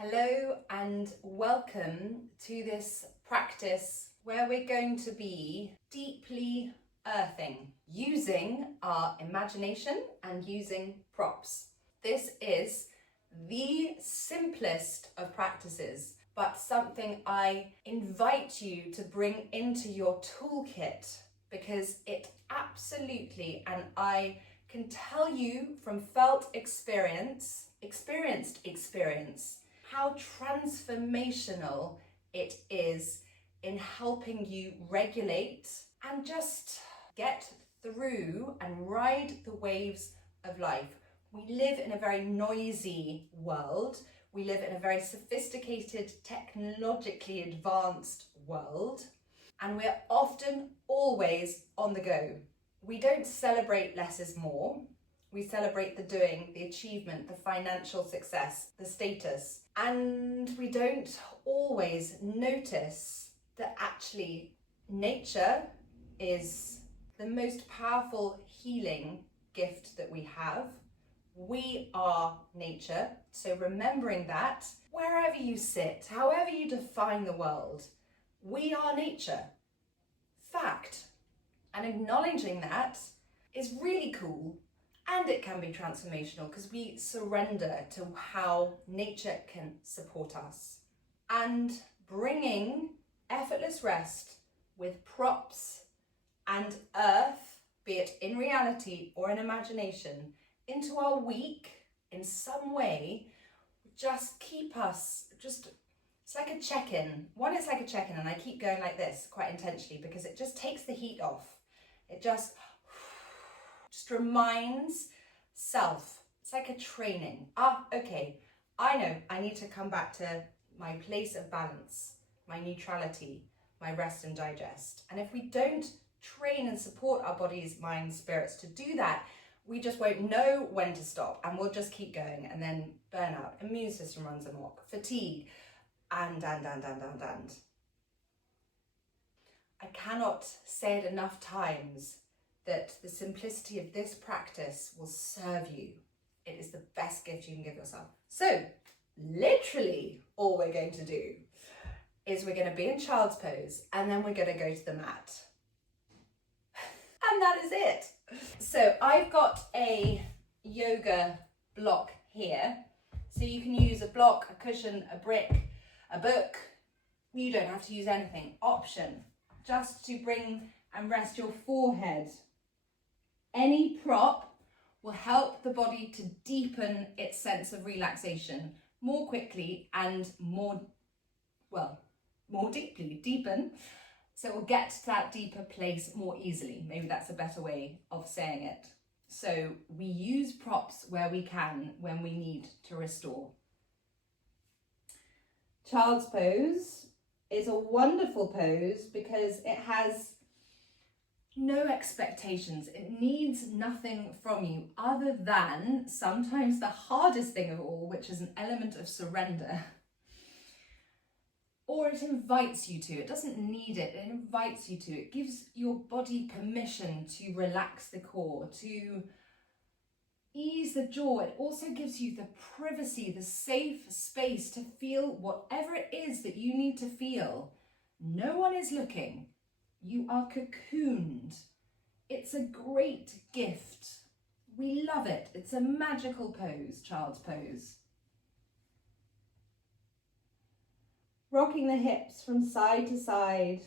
Hello and welcome to this practice where we're going to be deeply earthing, using our imagination and using props. This is the simplest of practices, but something I invite you to bring into your toolkit because it absolutely, and I can tell you from felt experienced experience, how transformational it is in helping you regulate and just get through and ride the waves of life. We live in a very noisy world. We live in a very sophisticated, technologically advanced world, and we're often always on the go. We don't celebrate less is more. We celebrate the doing, the achievement, the financial success, the status. And we don't always notice that actually nature is the most powerful healing gift that we have. We are nature. So remembering that, wherever you sit, however you define the world, we are nature. Fact. And acknowledging that is really cool. And it can be transformational because we surrender to how nature can support us. And bringing effortless rest with props and earth, be it in reality or in imagination, into our week in some way, just keep us, it's like a check-in. One is like a check-in, and I keep going like this quite intentionally because it just takes the heat off. It just reminds self. It's like a training. Okay, I know I need to come back to my place of balance, my neutrality, my rest and digest. And if we don't train and support our bodies, minds, spirits to do that, we just won't know when to stop, and we'll just keep going, and then burnout, immune system runs amok, fatigue, and. I cannot say it enough times that the simplicity of this practice will serve you. It is the best gift you can give yourself. So, literally, all we're going to do is we're going to be in child's pose, and then we're going to go to the mat. And that is it. So, I've got a yoga block here. So you can use a block, a cushion, a brick, a book. You don't have to use anything. Option. Just to bring and rest your forehead. Any prop will help the body to deepen its sense of relaxation more quickly and more deeply, deepen. So we'll get to that deeper place more easily. Maybe that's a better way of saying it. So we use props where we can, when we need to restore. Child's pose is a wonderful pose because it has no expectations. It needs nothing from you other than sometimes the hardest thing of all, which is an element of surrender. Or it invites you to. It doesn't need it, it invites you to. It gives your body permission to relax the core, to ease the jaw. It also gives you the privacy, the safe space to feel whatever it is that you need to feel. No one is looking. You are cocooned. It's a great gift. We love it. It's a magical pose, child's pose. Rocking the hips from side to side.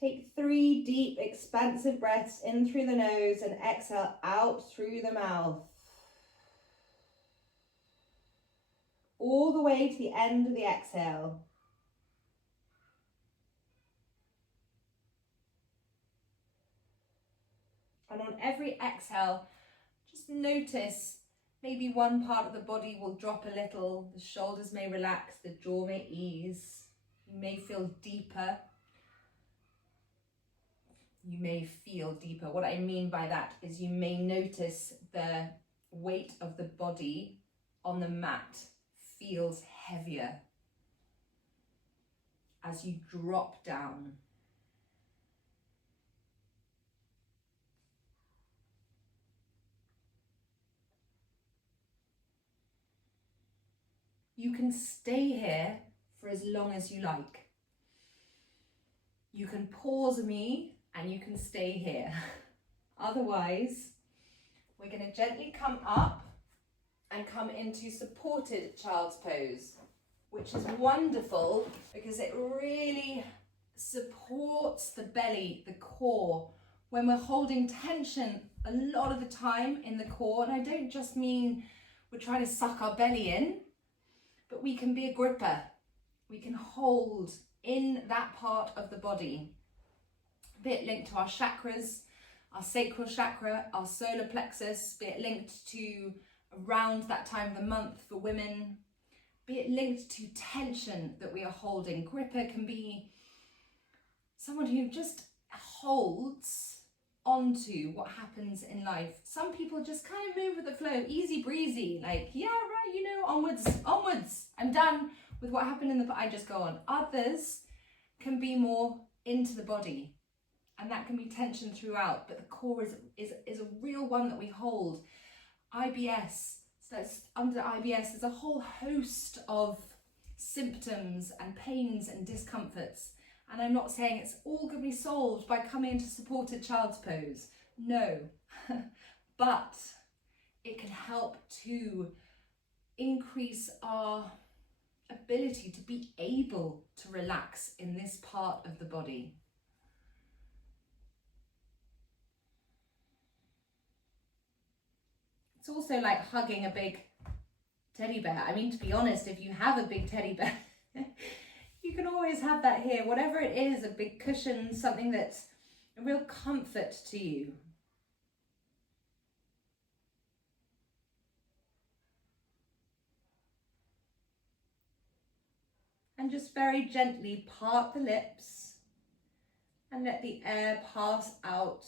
Take 3 deep, expansive breaths in through the nose and exhale out through the mouth. All the way to the end of the exhale. And on every exhale, just notice maybe one part of the body will drop a little. The shoulders may relax, the jaw may ease. You may feel deeper. You may feel deeper. What I mean by that is you may notice the weight of the body on the mat feels heavier as you drop down. You can stay here for as long as you like. You can pause me and you can stay here. Otherwise, we're going to gently come up and come into supported child's pose, which is wonderful because it really supports the belly, the core. When we're holding tension a lot of the time in the core, and I don't just mean we're trying to suck our belly in, but we can be a gripper. We can hold in that part of the body, be it linked to our chakras, our sacral chakra, our solar plexus, be it linked to around that time of the month for women, be it linked to tension that we are holding. Gripper can be someone who just holds onto what happens in life. Some people just kind of move with the flow, easy breezy, like, yeah, right, you know, onwards, I'm done with what happened in the, I just go on. Others can be more into the body, and that can be tension throughout, but the core is a real one that we hold. IBS, so that's under IBS, there's a whole host of symptoms and pains and discomforts. And I'm not saying it's all going to be solved by coming into supported child's pose. No, but it can help to increase our ability to be able to relax in this part of the body. It's also like hugging a big teddy bear. I mean, to be honest, if you have a big teddy bear, you can always have that here, whatever it is, a big cushion, something that's a real comfort to you. And just very gently part the lips and let the air pass out.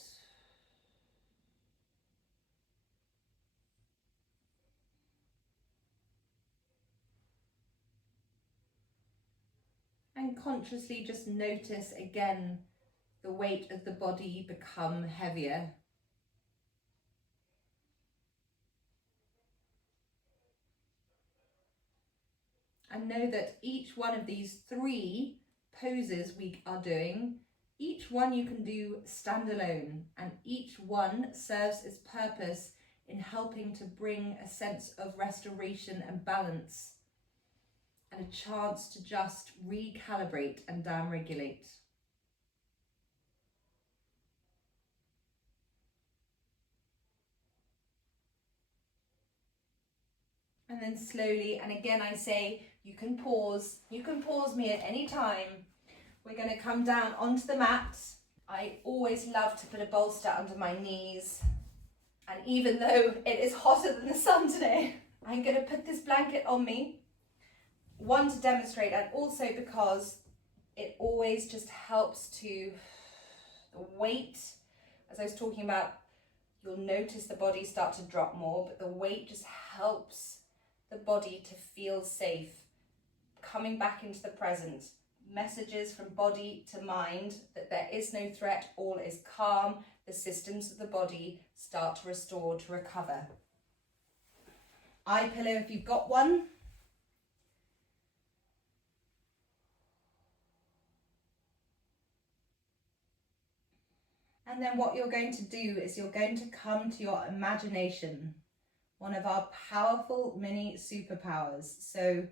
And consciously just notice again the weight of the body become heavier. And know that each one of these 3 poses we are doing, each one you can do standalone, and each one serves its purpose in helping to bring a sense of restoration and balance, and a chance to just recalibrate and downregulate. And then slowly, and again I say, you can pause me at any time. We're going to come down onto the mat. I always love to put a bolster under my knees. And even though it is hotter than the sun today, I'm going to put this blanket on me. One, to demonstrate, and also because it always just helps to, the weight, as I was talking about, you'll notice the body start to drop more, but the weight just helps the body to feel safe, coming back into the present. Messages from body to mind that there is no threat, all is calm, the systems of the body start to restore, to recover. Eye pillow if you've got one. And then what you're going to do is you're going to come to your imagination, one of our powerful mini superpowers. So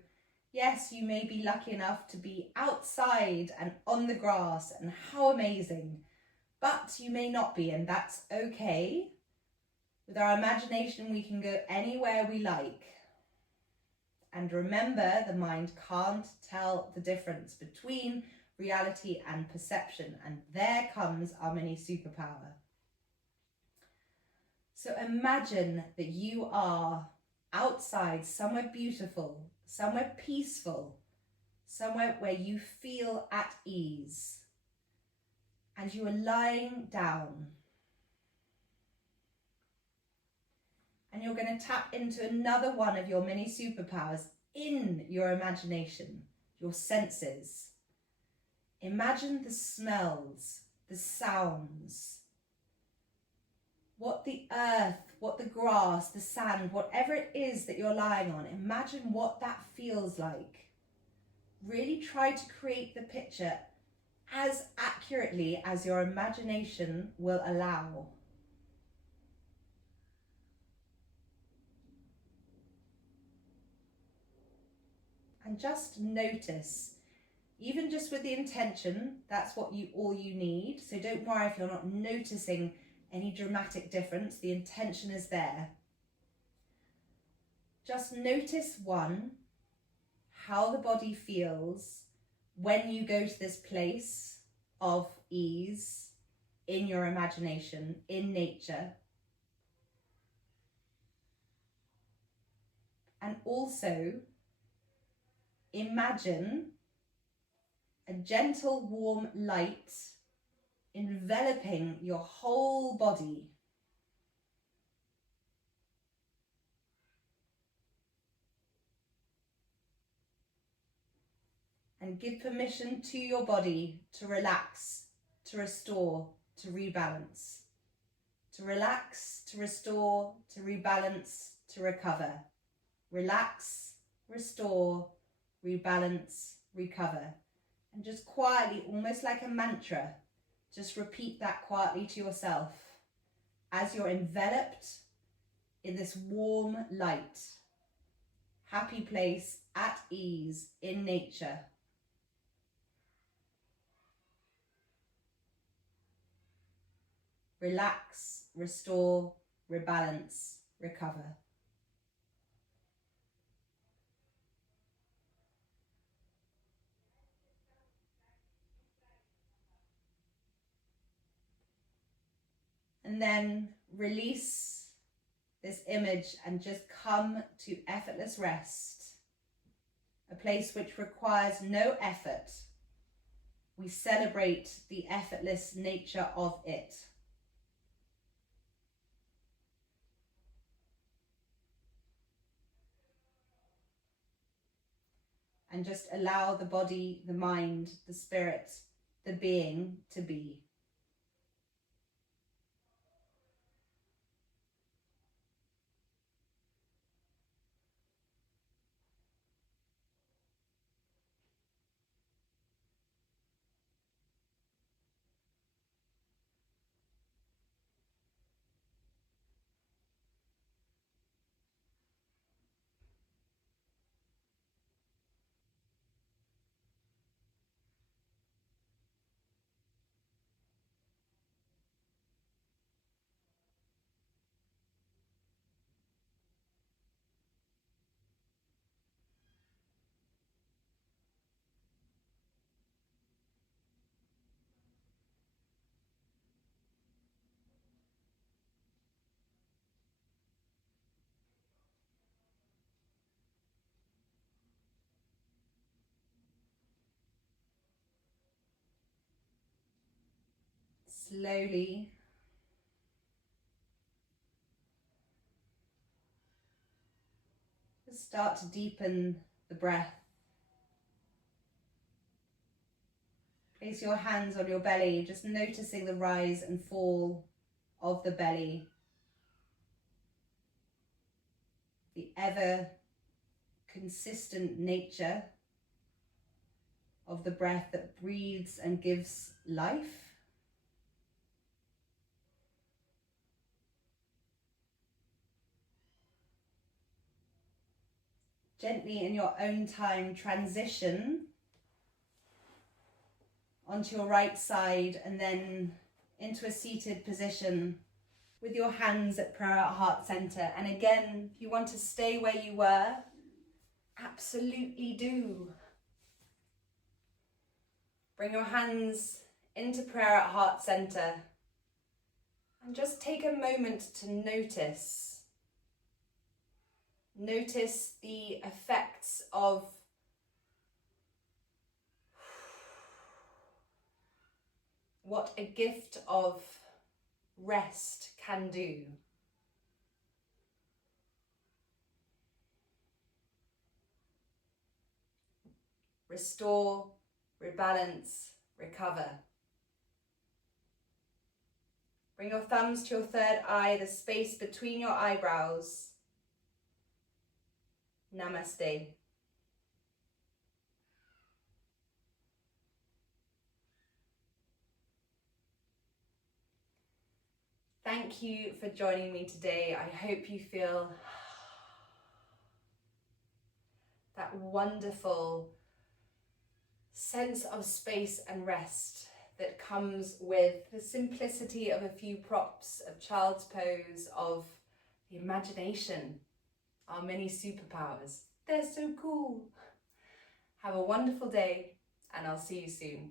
yes, you may be lucky enough to be outside and on the grass, and how amazing, but you may not be, and that's okay. With our imagination, we can go anywhere we like. And remember, the mind can't tell the difference between reality and perception, and there comes our mini superpower. So imagine that you are outside, somewhere beautiful, somewhere peaceful, somewhere where you feel at ease, and you are lying down. And you're going to tap into another one of your mini superpowers in your imagination, your senses. Imagine the smells, the sounds. what the earth, what the grass, the sand, whatever it is that you're lying on, imagine what that feels like. Really try to create the picture as accurately as your imagination will allow. And just notice, even just with the intention, that's what all you need. So don't worry if you're not noticing any dramatic difference. The intention is there. Just notice how the body feels when you go to this place of ease in your imagination, in nature. And also imagine a gentle, warm light enveloping your whole body. And give permission to your body to relax, to restore, to rebalance. To relax, to restore, to rebalance, to recover. Relax, restore, rebalance, recover. And just quietly, almost like a mantra, just repeat that quietly to yourself as you're enveloped in this warm light, happy place, at ease, in nature. Relax, restore, rebalance, recover. And then release this image and just come to effortless rest, a place which requires no effort. We celebrate the effortless nature of it. And just allow the body, the mind, the spirit, the being to be. Slowly start to deepen the breath. Place your hands on your belly, just noticing the rise and fall of the belly. The ever consistent nature of the breath that breathes and gives life. Gently, in your own time, transition onto your right side and then into a seated position with your hands at prayer at heart center. And again, if you want to stay where you were, absolutely do. Bring your hands into prayer at heart center and just take a moment to notice. Notice the effects of what a gift of rest can do. Restore, rebalance, recover. Bring your thumbs to your third eye, the space between your eyebrows. Namaste. Thank you for joining me today. I hope you feel that wonderful sense of space and rest that comes with the simplicity of a few props, of child's pose, of the imagination, our many superpowers. They're so cool. Have a wonderful day, and I'll see you soon.